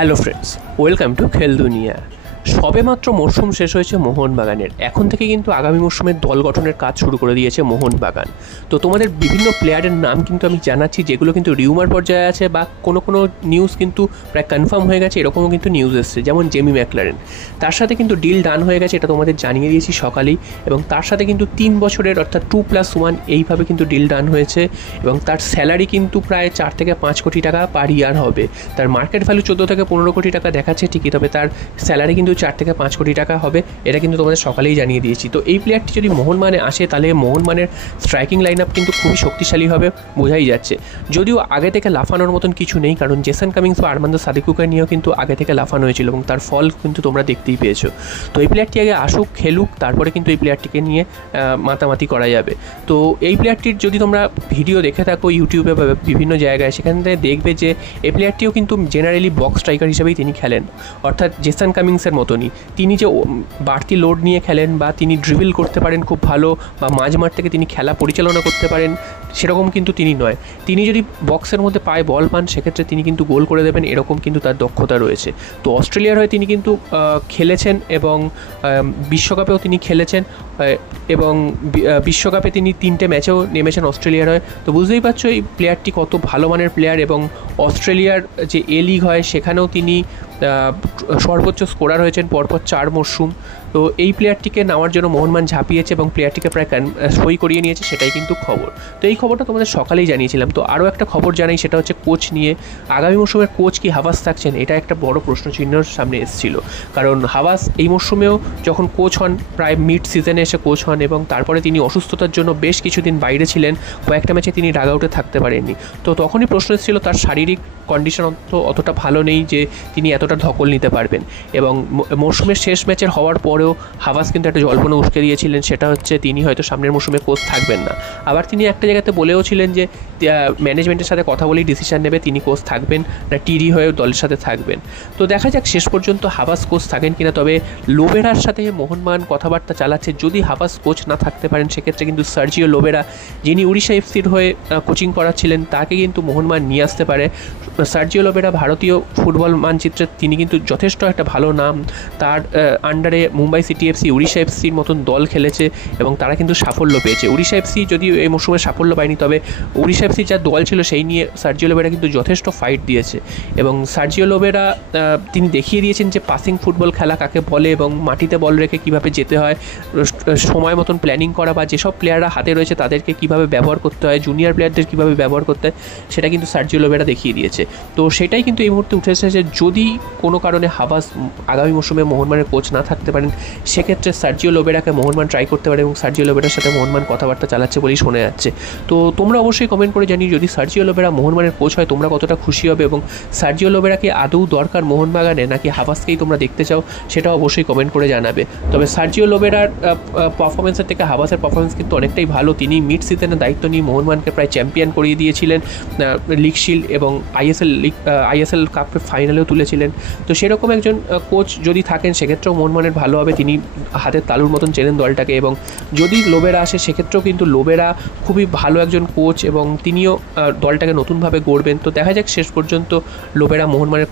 Hello friends, welcome to খেল দুনিয়া। সবেমাত্র মরশুম শেষ হয়েছে মোহনবাগানের। এখন থেকে কিন্তু আগামী মরশুমের দল গঠনের কাজ শুরু করে দিয়েছে মোহনবাগান। তো তোমাদের বিভিন্ন প্লেয়ারের নাম কিন্তু আমি জানাচ্ছি, যেগুলো কিন্তু রিউমার পর্যায়ে আছে বা কোনো নিউজ কিন্তু প্রায় কনফার্ম হয়ে গেছে, এরকমও কিন্তু নিউজ এসছে। যেমন জেমি ম্যাকলারেন, তার সাথে কিন্তু ডিল ডান হয়ে গেছে, এটা তোমাদের জানিয়ে দিয়েছি সকালেই। এবং তার সাথে কিন্তু 3 বছরের অর্থাৎ 2+1 এইভাবে কিন্তু ডিল ডান হয়েছে। এবং তার স্যালারি কিন্তু প্রায় 4 থেকে 5 কোটি টাকা পার ইয়ার হবে। তার মার্কেট ভ্যালু 14 থেকে 15 কোটি টাকা দেখাচ্ছে ঠিকই, তবে তার স্যালারি কিন্তু 4 থেকে 5 কোটি টাকা হবে। এটা কিন্তু তোমাদের সকালেই জানিয়ে দিয়েছি। তো এই প্লেয়ারটি যদি মোহনবাগানে আসে, তাহলে মোহনবাগানের স্ট্রাইকিং লাইন আপ কিন্তু খুবই শক্তিশালী হবে, বোঝাই যাচ্ছে। যদিও আগে থেকে লাফানোর মতন কিছু নেই, কারণ জেসন কামিংস বা আরমান্দো সাদিকুকে নিয়েও কিন্তু আগে থেকে লাফানো হয়েছিল এবং তার ফল কিন্তু তোমরা দেখতেই পেয়েছো। তো এই প্লেয়ারটি আগে আসুক, খেলুক, তারপরে কিন্তু এই প্লেয়ারটিকে নিয়ে মাতামাতি করা যাবে। তো এই প্লেয়ারটির যদি তোমরা ভিডিও দেখে থাকো ইউটিউবে বা বিভিন্ন জায়গায়, সেখান থেকে দেখবে যে এই প্লেয়ারটিও কিন্তু জেনারেলি বক্স স্ট্রাইকার হিসেবেই তিনি খেলেন, অর্থাৎ জেসন কামিংসের মতনই। তিনি যে বাড়তি লোড নিয়ে খেলেন বা তিনি ড্রিবল করতে পারেন খুব ভালো, বা মাঝমাঠ থেকে তিনি খেলা পরিচালনা করতে পারেন, সেরকম কিন্তু তিনি নয়। তিনি যদি বক্সের মধ্যে পায়ে বল পান, সেক্ষেত্রে তিনি কিন্তু গোল করে দেবেন, এরকম কিন্তু তার দক্ষতা রয়েছে। তো অস্ট্রেলিয়ার হয়ে তিনি কিন্তু খেলেছেন এবং বিশ্বকাপেও তিনি খেলেছেন, এবং বিশ্বকাপে তিনি 3টে ম্যাচেও নেমেছেন অস্ট্রেলিয়ার হয়ে। তো বুঝতেই পারছো এই প্লেয়ারটি কত ভালো মানের প্লেয়ার। এবং অস্ট্রেলিয়ার যে এ লিগ হয়, সেখানেও তিনি সর্বোচ্চ স্কোরার হয়েছেন পরপর 4 মরশুম। তো এই প্লেয়ারটিকে নেওয়ার জন্য মোহনবাগান ঝাঁপিয়েছে এবং প্লেয়ারটিকে প্রায় সই করিয়ে নিয়েছে, সেটাই কিন্তু খবর। তো এই খবরটা তোমাদের সকালেই জানিয়েছিলাম। তো আরও একটা খবর জানাই, সেটা হচ্ছে কোচ নিয়ে। আগামী মরশুমের কোচ কি হাভাস থাকছেন, এটা একটা বড় প্রশ্নচিহ্নের সামনে এসেছিল। কারণ হাভাস এই মরশুমেও যখন কোচ হন, প্রায় মিড সিজনে এসে কোচ হন, এবং তারপরে তিনি অসুস্থতার জন্য বেশ কিছুদিন বাইরে ছিলেন, কয়েকটা ম্যাচে তিনি ডাগ আউটে থাকতে পারেননি। তো তখনই প্রশ্ন এসেছিল তার শারীরিক কন্ডিশন অতটা ভালো নেই যে তিনি এতটা ধকল নিতে পারবেন। এবং মরশুমের শেষ ম্যাচের হওয়ার পরেও হাভাস কিন্তু একটা জল্পনা উস্কে দিয়েছিলেন, সেটা হচ্ছে তিনি হয়তো সামনের মরশুমে কোচ থাকবেন না। আবার তিনি একটা জায়গাতে বলেও ছিলেন যে ম্যানেজমেন্টের সাথে কথা বলেই ডিসিশন নেবে তিনি কোচ থাকবেন না টিরি হয়ে দলের সাথে থাকবেন। তো দেখা যাক শেষ পর্যন্ত হাভাস কোচ থাকেন কিনা। তবে লোবেরার সাথে মোহনবাগান কথাবার্তা চালাচ্ছে, যদি হাভাস কোচ না থাকতে পারেন, সেক্ষেত্রে কিন্তু সার্জিও লোবেরা, যিনি উড়িষ্যা এফসির হয়ে কোচিং করাচ্ছিলেন, তাকে কিন্তু মোহনবাগান নিয়ে আসতে পারে। সার্জিও লোবেরা ভারতীয় ফুটবল মানচিত্রে তিনি কিন্তু যথেষ্ট একটা ভালো নাম। তার আন্ডারে মুম্বাই সিটি এফসি, উড়িষ্যা এফসির মতন দল খেলেছে এবং তারা কিন্তু সাফল্য পেয়েছে। উড়িষ্যা এফসি যদিও এই মরশুমে সাফল্য পায়নি, তবে উড়িষ্যা এফসির যা দল ছিল সেই নিয়ে সার্জিও লোবেরা কিন্তু যথেষ্ট ফাইট দিয়েছে। এবং সার্জিও লোবেরা তিনি দেখিয়ে দিয়েছেন যে পাসিং ফুটবল খেলা কাকে বলে এবং মাটিতে বল রেখে কীভাবে যেতে হয়, সময় মতন প্ল্যানিং করা, বা যেসব প্লেয়াররা হাতে রয়েছে তাদেরকে কীভাবে ব্যবহার করতে হয়, জুনিয়র প্লেয়ারদের কীভাবে ব্যবহার করতে হয়, সেটা কিন্তু সার্জিও লোবেরা দেখিয়ে দিয়েছে। তো সেটাই কিন্তু এই মুহূর্তে উঠে এসেছে। যদি কোনো কারণে হাভাস আগামী মরশুমে মোহনবাগানের কোচ না থাকতে পারেন, সেক্ষেত্রে সার্জিও লোবেরাকে মোহনবাগান ট্রাই করতে পারে, এবং সার্জিও লোবেরার সাথে মোহনবাগান কথাবার্তা চালাচ্ছে বলেই শোনা যাচ্ছে। তো তোমরা অবশ্যই কমেন্ট করে জানিয়ে, যদি সার্জিও লোবেরা মোহনবাগানের কোচ হয়, তোমরা কতটা খুশি হবে, এবং সার্জিও লোবেরাকে আদৌ দরকার মোহনবাগানে, নাকি হাভাসকেই তোমরা দেখতে চাও, সেটা অবশ্যই কমেন্ট করে জানাবে। তবে সার্জিও লোবেরার পারফরমেন্সের থেকে হাভাসের পারফরমেন্স কিন্তু অনেকটাই ভালো। তিনি মিড সিজনে দায়িত্ব নিয়ে মোহনবাগানকে প্রায় চ্যাম্পিয়ন করিয়ে দিয়েছিলেন, লিগ শিল্ড এবং আইএসএল কাপের ফাইনালেও তুলেছিলেন। তো সেরকম একজন কোচ যদি থাকেন, সেক্ষেত্রেও মোহনবাগানের ভালো হবে। তিনি হাতের তালুর মতন চেনেন দলটাকে, এবং যদি লোবেরা আসে, সেক্ষেত্রেও কিন্তু লোবেরা খুবই ভালো একজন কোচ এবং তিনিও দলটাকে নতুনভাবে গড়বেন। তো দেখা যাক শেষ পর্যন্ত লোবেরা মোহনবাগানের